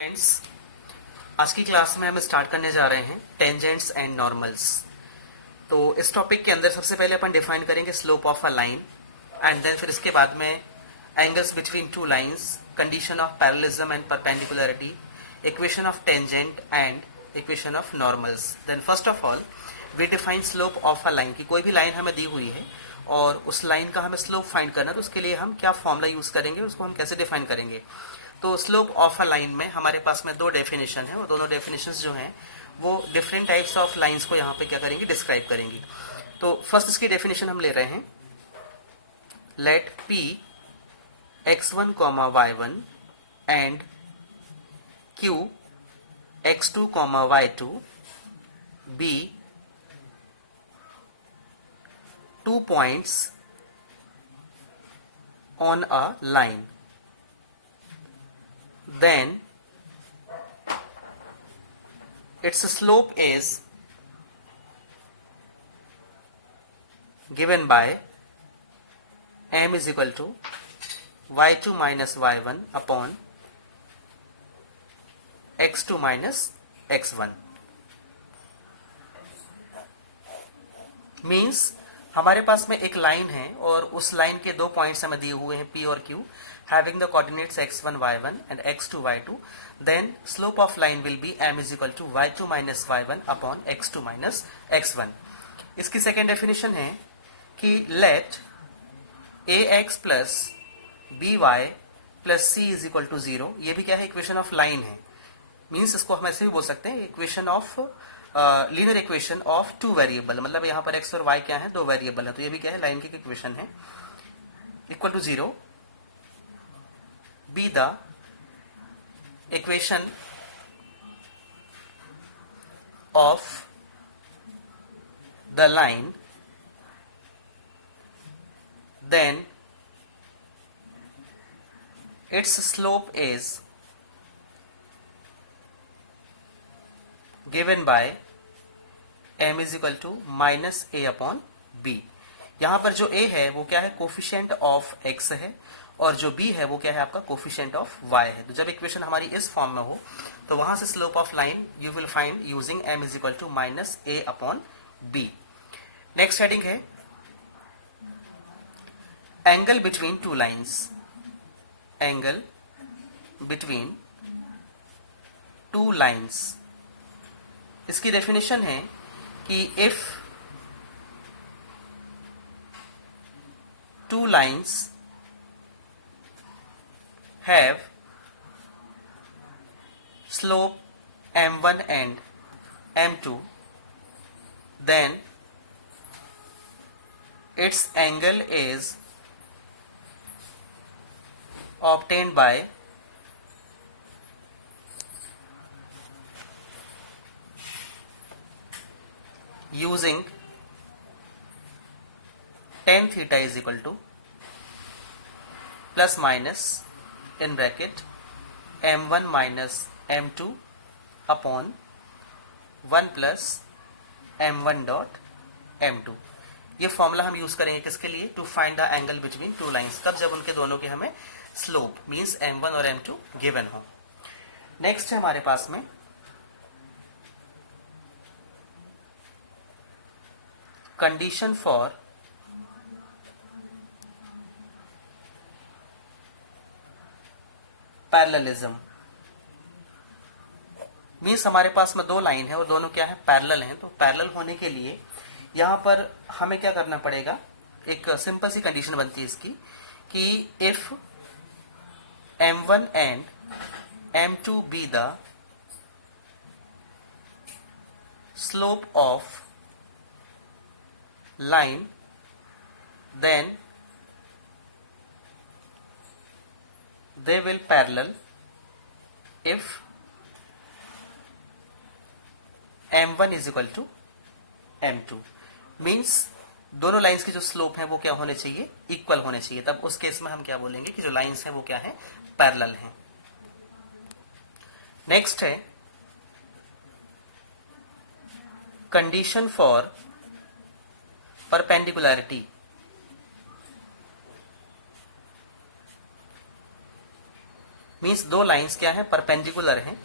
Friends, आज की class में हम स्टार्ट करने जा रहे हैं टेंजेंट्स एंड नॉर्मल्स। तो इस टॉपिक के अंदर सबसे पहले अपन डिफाइन करेंगे slope of a line and then फिर इसके बाद में angles between two lines, condition of parallelism and perpendicularity, equation of tangent and equation of normals. Then first of all we define slope of a line की कोई भी line हमें दी हुई है और उस लाइन का हमें स्लोप फाइंड करना है, तो उसके लिए हम क्या फॉर्मूला यूज करेंगे, उसको हम कैसे डिफाइन करेंगे। तो स्लोप ऑफ अ लाइन में हमारे पास में दो डेफिनेशन है और दोनों डेफिनेशन जो हैं वो डिफरेंट टाइप्स ऑफ लाइंस को यहाँ पे क्या करेंगे, डिस्क्राइब करेंगी। तो फर्स्ट इसकी डेफिनेशन हम ले रहे हैं, let P x1, y1 and Q x2, y2 be 2 points on a line. Then its slope is given by m is equal to y2 minus y1 upon x2 minus x1। Means हमारे पास में एक line है और उस line के दो points हमें दिए हुए हैं P और Q, having the coordinates x1 y1 and x2 y2, then slope of line will be m is equal to y2 minus y1 upon x2 minus x1। इसकी सेकेंड डेफिनेशन है कि let ax plus by plus c is equal to 0, ये भी क्या है, equation of line है। Means इसको हम ऐसे भी बोल सकते हैं, equation of linear equation of two variable, मतलब यहाँ पर x और y क्या है, दो वेरिएबल है, तो ये भी क्या है, लाइन की इक्वेशन है। Equal to 0 be the equation of the line, then its slope is given by m is equal to minus a upon b। यहाँ पर जो a है वो क्या है, कोफिशिएंट ऑफ x है और जो b है वो क्या है, आपका कोफिशिएंट ऑफ y है। तो जब इक्वेशन हमारी इस फॉर्म में हो तो वहां से slope of line you will find using m is equal to minus a upon b। Next heading है angle between two lines. Angle between two lines, इसकी डेफिनेशन है कि if two lines have slope m1 and m2, then its angle is obtained by using tan theta is equal to plus minus in bracket m1 minus m2 upon 1 plus m1 dot m2। ये formula हम use करेंगे किसके लिए, to find the angle between two lines. कब, जब उनके दोनों के हमें स्लोप मींस m1 और m2 गिवन हो। नेक्स्ट है हमारे पास में कंडीशन फॉर पैरेललिज्म। मीन्स हमारे पास में दो लाइन है और दोनों क्या है, पैरेलल हैं। तो पैरेलल होने के लिए यहां पर हमें क्या करना पड़ेगा, एक सिंपल सी कंडीशन बनती है इसकी कि if m1 and m2 be the slope of line, then they will parallel if m1 is equal to m2। Means दोनों लाइंस के जो स्लोप हैं वो क्या होने चाहिए, इक्वल होने चाहिए। तब उस केस में हम क्या बोलेंगे कि जो लाइंस हैं वो क्या है, पैरेलल हैं। नेक्स्ट है कंडीशन फॉर परपेंडिकुलरिटी। मीन्स दो लाइंस क्या है, परपेंडिकुलर हैं।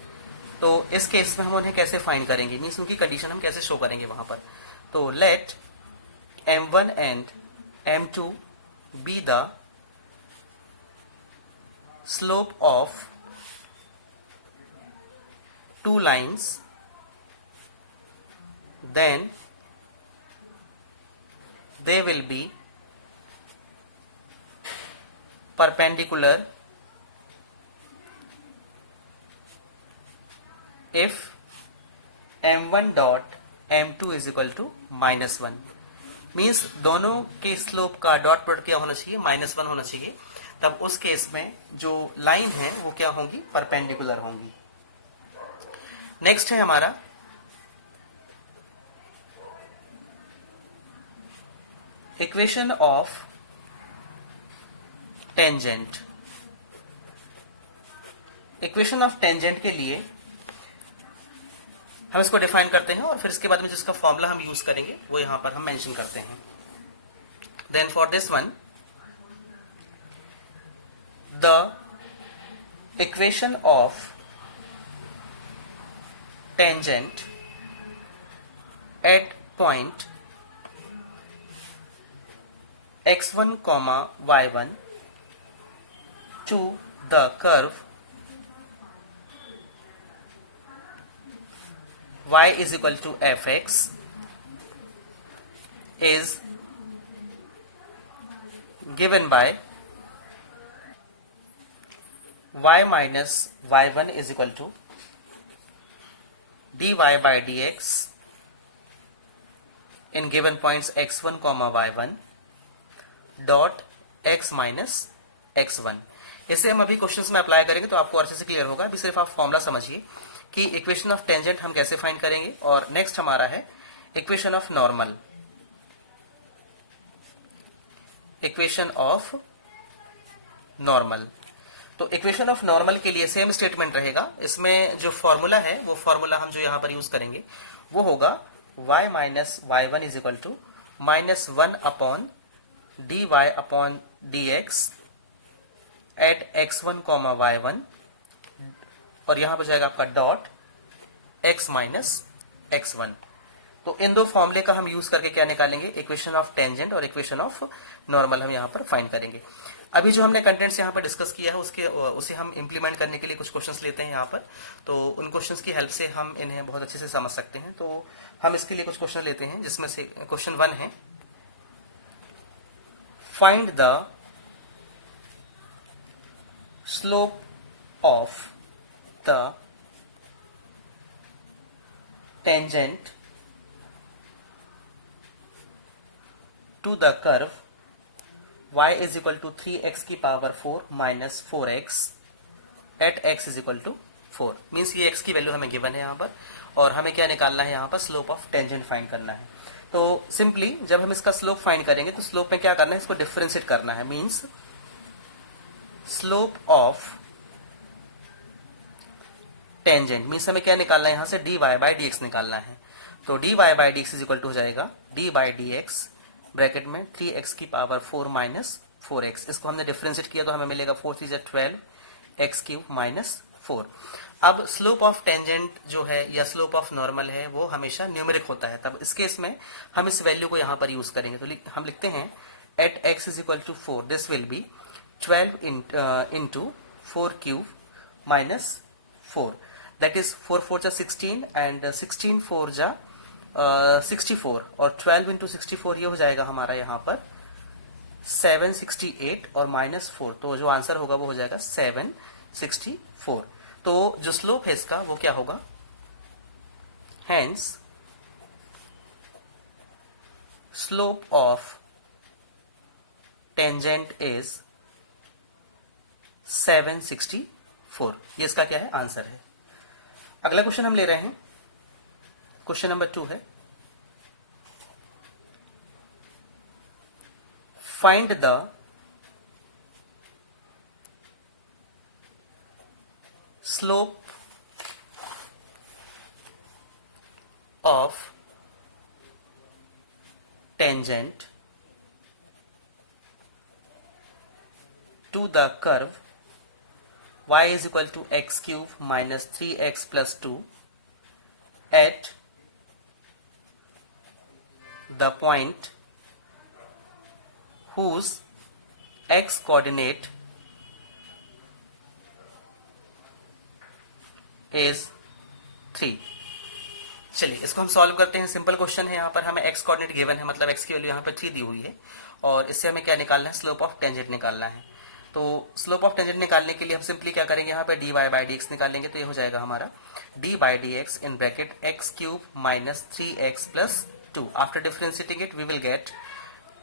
तो इस केस में हम उन्हें कैसे फाइंड करेंगे, मीन्स उनकी कंडीशन हम कैसे शो करेंगे वहां पर। तो let m1 and m2 be the slope of two lines, then they will be perpendicular if m1 dot m2 is equal to -1। Means दोनों के स्लोप का डॉट प्रोडक्ट क्या होना चाहिए, -1 होना चाहिए। तब उस केस में जो लाइन है वो क्या होंगी, परपेंडिकुलर होंगी। नेक्स्ट है हमारा equation of tangent. Equation of tangent के लिए हम इसको डिफाइन करते हैं और फिर इसके बाद में जिसका फॉर्मूला हम यूज करेंगे वो यहां पर हम मेंशन करते हैं। Then for this one the equation of tangent at point x1 comma y1 to the curve y is equal to fx is given by y minus y1 is equal to dy by dx in given points x1 comma y1 dot x minus x1। इसे हम अभी questions में apply करेंगे तो आपको अच्छे से clear होगा। अभी सिर्फ आप फॉर्मूला समझिए कि इक्वेशन ऑफ टेंजेंट हम कैसे फाइंड करेंगे। और नेक्स्ट हमारा है equation of normal. Equation of normal, तो इक्वेशन ऑफ नॉर्मल के लिए सेम स्टेटमेंट रहेगा। इसमें जो फॉर्मूला है वो फॉर्मूला हम जो यहां पर यूज करेंगे वो होगा y minus y1 is equal to -1 upon dy upon dx at x1 comma y1 और यहां पर जाएगा आपका डॉट x माइनस x1। तो इन दो फॉर्मूले का हम यूज करके क्या निकालेंगे, इक्वेशन ऑफ टेंजेंट और इक्वेशन ऑफ नॉर्मल हम यहां पर फाइंड करेंगे। अभी जो हमने कंटेंट्स यहाँ पर डिस्कस किया है उसे हम इंप्लीमेंट करने के लिए कुछ क्वेश्चंस लेते हैं यहाँ पर। तो उन क्वेश्चंस की हेल्प से हम इन्हें बहुत अच्छे से समझ सकते हैं। तो हम इसके लिए कुछ क्वेश्चन लेते हैं जिसमें से क्वेश्चन 1 है find the slope of the tangent to the curve y is equal to 3x की power 4 minus 4x at x is equal to 4। Means ये x की वैल्यू हमें गिवन है यहाँ पर और हमें क्या निकालना है, यहाँ पर स्लोप ऑफ टेंजेंट फाइंड करना है। तो सिंपली जब हम इसका स्लोप फाइंड करेंगे तो स्लोप में क्या करना है, इसको डिफरेंशिएट करना है। Means slope of tangent means हमें क्या निकालना है, यहाँ से dy बाई dx निकालना है। तो dy by dx is equal to हो जाएगा d बाई dx ब्रैकेट में 3x की पावर 4 माइनस 4x। इसको हमने डिफरेंशिएट किया तो हमें मिलेगा 4 3 12 x क्यूब माइनस 4। अब स्लोप ऑफ टेंजेंट जो है या स्लोप ऑफ नॉर्मल है वो हमेशा न्यूमेरिक होता है। तब इस केस में हम इस वैल्यू को यहाँ पर यूज करेंगे। तो हम लिखते हैं at x is equal to 4 this will be 12 into 4 cube minus 4 that is 4 4 जा 16 एंड 16 4 जा 64 और 12 इंटू 64 ये हो जाएगा हमारा यहाँ पर 768 और माइनस 4। तो जो आंसर होगा वो हो जाएगा 764। तो जो स्लोप है इसका वो क्या होगा, hence slope of tangent is 764। ये इसका क्या है, आंसर है। अगला क्वेश्चन हम ले रहे हैं, क्वेश्चन नंबर 2 है find the slope of tangent to the curve y is equal to x cube minus 3x plus 2 at the point whose x coordinate is 3। चलिए इसको हम सॉल्व करते हैं। सिंपल क्वेश्चन है, यहाँ पर हमें x कोऑर्डिनेट गिवन है, मतलब x की वैल्यू यहाँ पर 3 दी हुई है और इससे हमें क्या निकालना है, स्लोप ऑफ टेंजेंट निकालना है। तो स्लोप ऑफ टेंजेंट निकालने के लिए हम सिंपली क्या करेंगे, यहाँ पे dy बाई डी एक्स निकालेंगे। तो ये हो जाएगा हमारा d by d x in bracket x cube minus 3x plus 2। After differentiating it we will get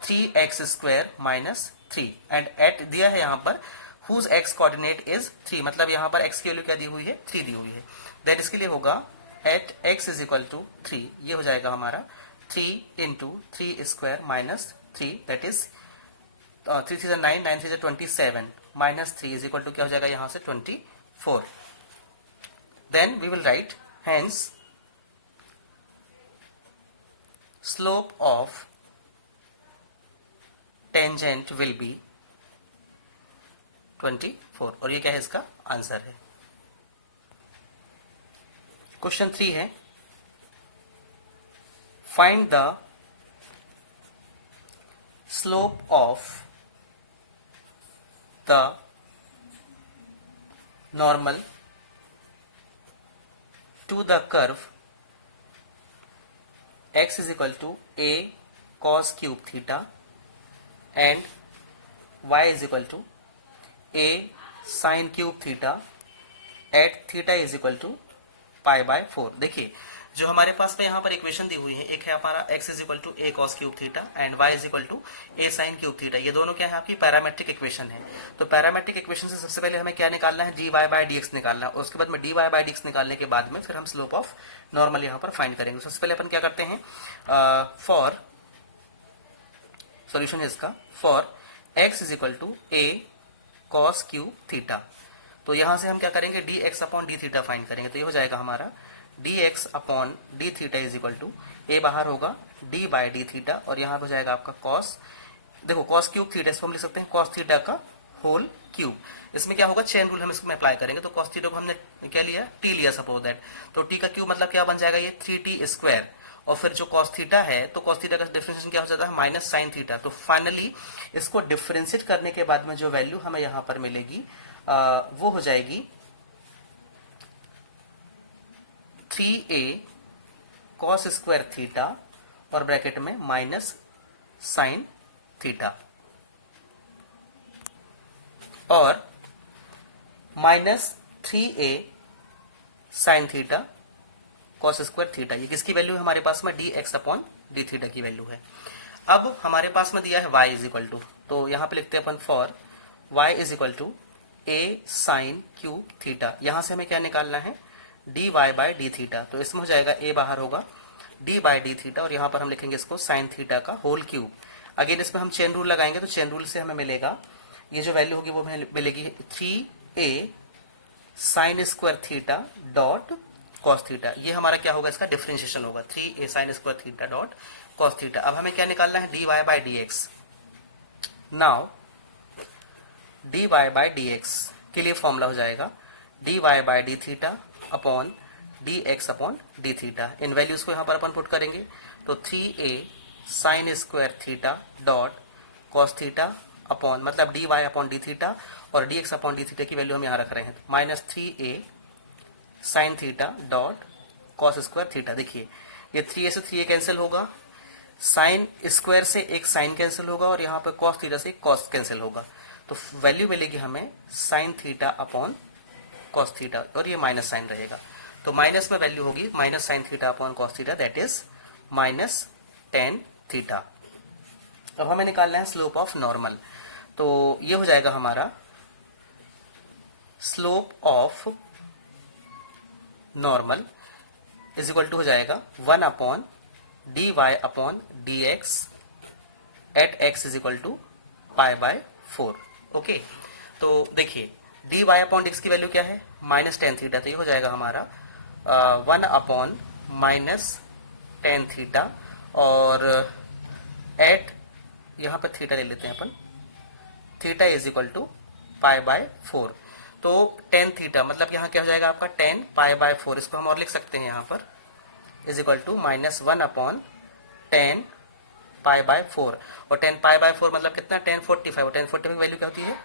3x square minus 3 and at दिया है यहाँ पर whose x कोऑर्डिनेट इज 3, मतलब यहाँ पर x की वैल्यू क्या दी हुई है, 3 दी हुई है। दैट इसके लिए होगा at x is equal to 3, ये हो जाएगा हमारा 3 into 3 square minus 3, that is 3 3 9 9 3 27 minus 3 is equal to क्या हो जाएगा यहाँ से 24। Then we will write hence slope of tangent will be 24 और ये क्या है, इसका आंसर है। क्वेश्चन 3 है, find the slope of the normal to the curve x is equal to a cos cube theta and y is equal to a sin cube theta at theta is equal to pi by 4। देखिए जो हमारे पास में यहाँ पर equation दी हुई है, एक है हमारा x is equal to a cos cube theta and y is equal to a sin cube theta. ये दोनों क्या है, आपकी पैरामेट्रिक इक्वेशन है। तो पैरामेट्रिक इक्वेशन से सबसे पहले हमें क्या निकालना है, dy बाई डी एक्स निकालना है। उसके बाद में dy बाई डी एक्स निकालने के बाद में फिर हम स्लोप ऑफ नॉर्मल यहाँ पर फाइंड करेंगे। सबसे पहले अपन क्या करते हैं, फॉर सॉल्यूशन है इसका, for x is equal to a cos cube theta. तो यहां से हम क्या करेंगे, dx upon d theta find करेंगे। तो ये हो जाएगा हमारा dx upon d theta is equal to a बाहर होगा d बाई डी थीटा और यहाँ हो जाएगा आपका cos, देखो cos क्यूब थीटा इसको हम लिख सकते हैं cos थीटा का होल क्यूब। इसमें क्या होगा, चेन रूल हम इसमें अप्लाई करेंगे। तो cos थीटा को हमने क्या लिया, t लिया सपोज दैट। तो t का क्यूब मतलब क्या बन जाएगा, ये 3t स्क्वायर और फिर जो cos थीटा है, तो cos थीटा का डिफरेंशिएशन क्या हो जाता है, माइनस sin थीटा। तो फाइनली इसको डिफरेंशिएट करने के बाद में जो वैल्यू हमें यहाँ पर मिलेगी वो हो जाएगी 3a cos स्क्वायर थीटा और ब्रैकेट में माइनस sin थीटा और minus 3a sin theta cos square theta. ये किसकी वैल्यू है हमारे पास में, dx अपॉन डी थीटा की वैल्यू है। अब हमारे पास में दिया है y इज इक्वल टू, तो यहाँ पे लिखते हैं अपन for y is equal to a sin cube theta. यहां से हमें क्या निकालना है, dy बाई डी थीटा। तो इसमें हो जाएगा a बाहर होगा d बाई डी थीटा और यहाँ पर हम लिखेंगे इसको sin थीटा का होल क्यूब। अगेन इसमें हम चेन रूल लगाएंगे, तो चेन रूल से हमें मिलेगा, ये जो वैल्यू होगी वो मिलेगी 3a sin square theta dot cos theta. ये हमारा क्या होगा, इसका डिफरेंशिएशन होगा 3a sin square theta dot cos theta. अब हमें क्या निकालना है, dy by d x. Now dy by d x के लिए फॉर्मूला हो जाएगा dy by D theta upon dx upon d theta. In values को यहाँ पर अपन पुट करेंगे तो 3a sin square theta dot cos theta upon, मतलब dy अपॉन डी थीटा और dx अपॉन डी थीटा की वैल्यू हम यहाँ रख रहे हैं minus 3a sin theta dot cos square theta. देखिए ये 3a से 3a कैंसिल होगा, साइन स्क्वायर से एक साइन कैंसिल होगा और यहाँ पे cos थीटा से एक cos कैंसिल होगा। तो वैल्यू मिलेगी हमें sin theta upon cos theta और ये माइनस साइन रहेगा। तो माइनस में वैल्यू होगी minus sin theta upon cos theta, that is minus tan theta. अब हमें निकालना है स्लोप ऑफ नॉर्मल। तो ये हो जाएगा हमारा slope of normal is equal to हो जाएगा 1 upon dy upon dx at x is equal to pi by 4। Okay, तो देखिए dy अपॉन dx की वैल्यू क्या है, माइनस tan थीटा। तो ये हो जाएगा हमारा 1 अपॉन माइनस tan थीटा और एट, यहाँ पे थीटा ले लेते हैं अपन, theta is equal to pi by 4। तो टेन थीटा मतलब यहाँ क्या हो जाएगा आपका टेन पाई बाय 4, इसको हम और लिख सकते हैं यहाँ पर is equal to -1 upon ten pi by 4, और 10 पाई बाय 4 मतलब कितना 1045, और 1045 वैल्यू क्या होती है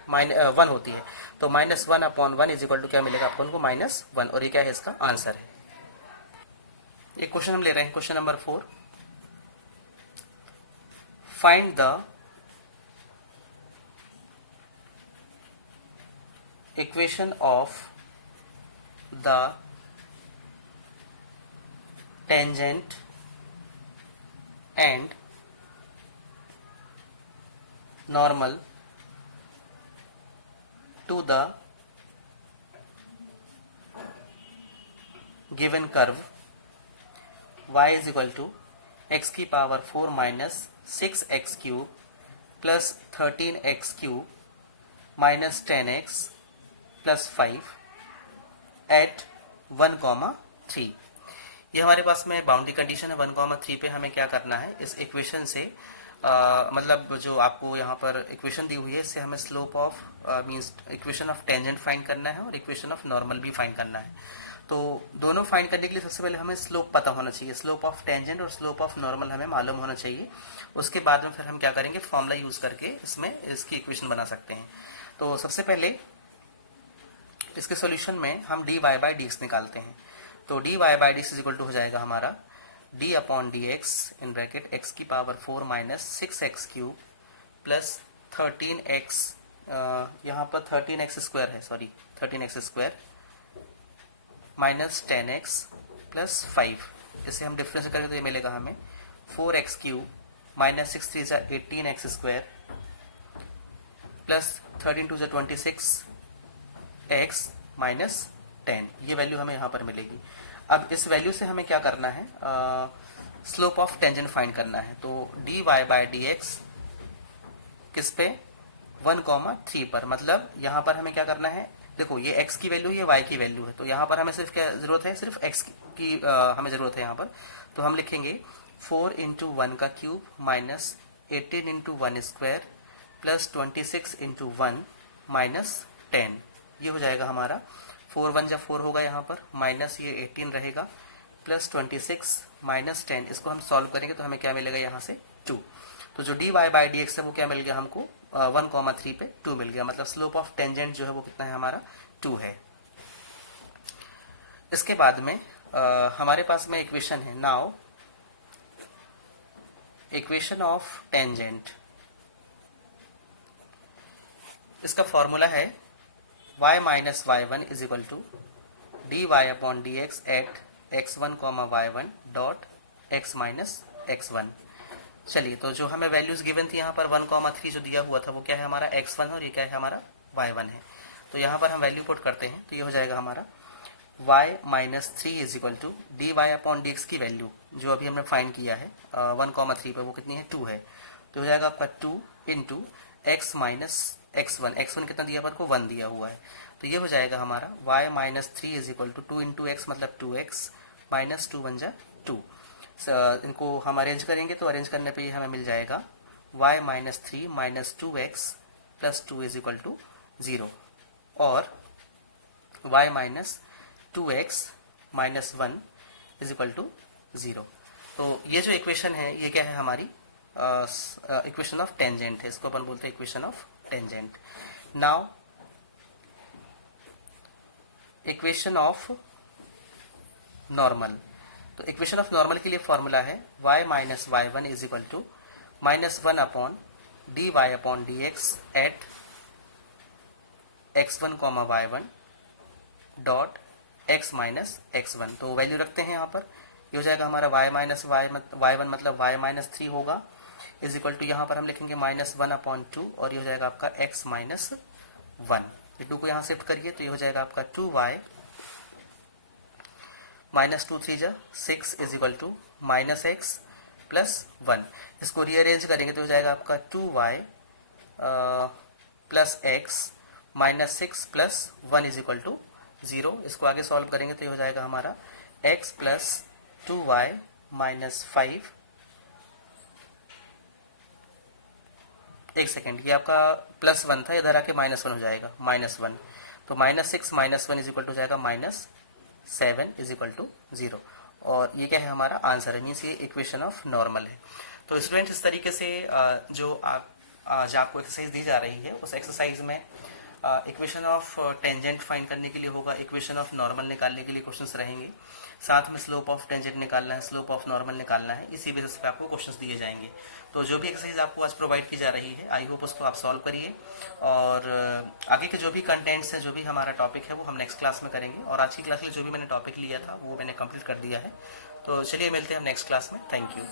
1 होती है, तो -1 अपॉन 1 इज इक्वल टू क्या मिलेगा आपको उनको -1, और ये क्या है इसका आंसर है। एक क्वेश्चन हम ले रहे हैं, question number 4, find the equation of the tangent and normal to the given curve y is equal to x की power 4 minus 6x cube plus 13x cube minus 10x plus 5 at 1,3। ये हमारे पास में boundary condition है। 1,3 पे हमें क्या करना है, इस इक्वेशन से मतलब जो आपको यहाँ पर इक्वेशन दी हुई है इससे हमें slope of means equation of tangent find करना है और इक्वेशन ऑफ नॉर्मल भी फाइंड करना है। तो दोनों फाइंड करने के लिए सबसे पहले हमें स्लोप पता होना चाहिए, स्लोप ऑफ टेंजेंट और स्लोप ऑफ नॉर्मल हमें मालूम होना चाहिए। उसके बाद में फिर हम क्या करेंगे, फॉर्मूला यूज करके इसमें इसकी इक्वेशन बना सकते हैं। तो सबसे पहले इसके सोल्यूशन में हम dy बाई डी एक्स निकालते हैं। तो dy by d x is equal to हो जाएगा हमारा d upon d x in bracket x की power 4 minus 6x cube plus 13x, यहाँ पर 13x स्क्वायर है, sorry 13x square minus 10x plus 5, इसे हम डिफरेंस करेंगे तो ये मिलेगा हमें 4x cube minus 6 3 18x square plus 13 2 26x minus 10, ये वैल्यू हमें यहाँ पर मिलेगी। अब इस वैल्यू से हमें क्या करना है, स्लोप ऑफ टेंजेंट फाइंड करना है। तो dy बाई डी एक्स किस पे 1,3 पर, मतलब यहाँ पर हमें क्या करना है, देखो ये x की वैल्यू ये y की वैल्यू है, तो यहाँ पर हमें सिर्फ क्या जरूरत है, सिर्फ x की हमें जरूरत है यहाँ पर। तो हम लिखेंगे 4 इंटू 1 का cube minus 18 into 1 square plus 26 into 1 minus 10, ये हो जाएगा हमारा 4 1 जब 4 होगा यहाँ पर, माइनस ये 18 रहेगा प्लस 26 माइनस 10, इसको हम सॉल्व करेंगे तो हमें क्या मिलेगा यहाँ से 2। तो जो dy बाई डी एक्स है वो क्या मिल गया हमको 1,3 पे 2 मिल गया, मतलब स्लोप ऑफ टेंजेंट जो है वो कितना है हमारा 2 है। इसके बाद में हमारे पास में इक्वेशन है, नाउ इक्वेशन ऑफ टेंजेंट, इसका फॉर्मूला है y minus y1 is equal to dy upon d x at x1 y1 dot x minus x1। चलिए, तो जो हमें वैल्यूज गिवन थी यहाँ पर 1,3 जो दिया हुआ था वो क्या है हमारा x1 और ये क्या है हमारा y1 है। तो यहाँ पर हम वैल्यू पुट करते हैं तो ये हो जाएगा हमारा y minus 3 is equal to d y upon d x की वैल्यू जो अभी हमने फाइंड किया है 1,3 पे, वो कितनी है 2 है, तो हो जाएगा आपका 2 इंटू एक्स माइनस x1 कितना दिया पर को 1 दिया हुआ है, तो ये हो जाएगा हमारा y minus 3 is equal to 2 into x मतलब 2x माइनस 2 1 जा 2। इनको हम अरेंज करेंगे तो अरेंज करने पे ये हमें मिल जाएगा y minus 3 minus 2x plus 2 is equal to 0 और y minus 2x minus 1 is equal to 0। तो ये जो इक्वेशन है ये क्या है हमारी इक्वेशन ऑफ टेंजेंट है, इसको अपन बोलते हैं equation of tangent. Now equation of normal, तो इक्वेशन ऑफ नॉर्मल के लिए फॉर्मूला है y minus y1 is equal to minus 1 upon d y upon d x at x1 y1 dot x minus x1। तो value रखते हैं यहाँ पर, ये हो जाएगा हमारा y माइनस y1 मतलब y माइनस 3 होगा इज इक्वल टू यहाँ पर हम लिखेंगे माइनस 1 अपॉन 2 और ये हो जाएगा आपका x माइनस 1। ये 2 को यहाँ शिफ्ट करिए तो ये हो जाएगा आपका 2y माइनस 2 3 जा 6 is equal to minus x plus 1। इसको रीअरेंज करेंगे तो हो जाएगा आपका 2y plus x minus 6 plus 1 is equal to 0। इसको आगे सॉल्व करेंगे तो ये हो जाएगा हमारा x प्लस 2y माइनस 5। एक सेकेंड, ये आपका प्लस 1 था, इधर आके माइनस 1 हो जाएगा माइनस 1, तो -6 -1 इज इक्वल टू जाएगा -7 इज इक्वल टू 0। और ये क्या है हमारा आंसर है, मीन्स ये इक्वेशन ऑफ नॉर्मल है। तो स्टूडेंट्स इस तरीके से जो आज आपको एक्सरसाइज दी जा रही है उस एक्सरसाइज में इक्वेशन ऑफ टेंजेंट फाइंड करने के लिए होगा, इक्वेशन ऑफ नॉर्मल निकालने के लिए क्वेश्चंस रहेंगे, साथ में स्लोप ऑफ टेंजेंट निकालना है, स्लोप ऑफ नॉर्मल निकालना है। इसी बेसिस पे आपको क्वेश्चंस दिए जाएंगे। तो जो भी एक्सरसाइज आपको आज प्रोवाइड की जा रही है आई होप उसको आप सॉल्व करिए, और आगे के जो भी कंटेंट्स हैं, जो भी हमारा टॉपिक है वो हम नेक्स्ट क्लास में करेंगे। और आज की क्लास के लिए जो भी मैंने टॉपिक लिया था वो मैंने कंप्लीट कर दिया है। तो चलिए मिलते हैं हम नेक्स्ट क्लास में। Thank you.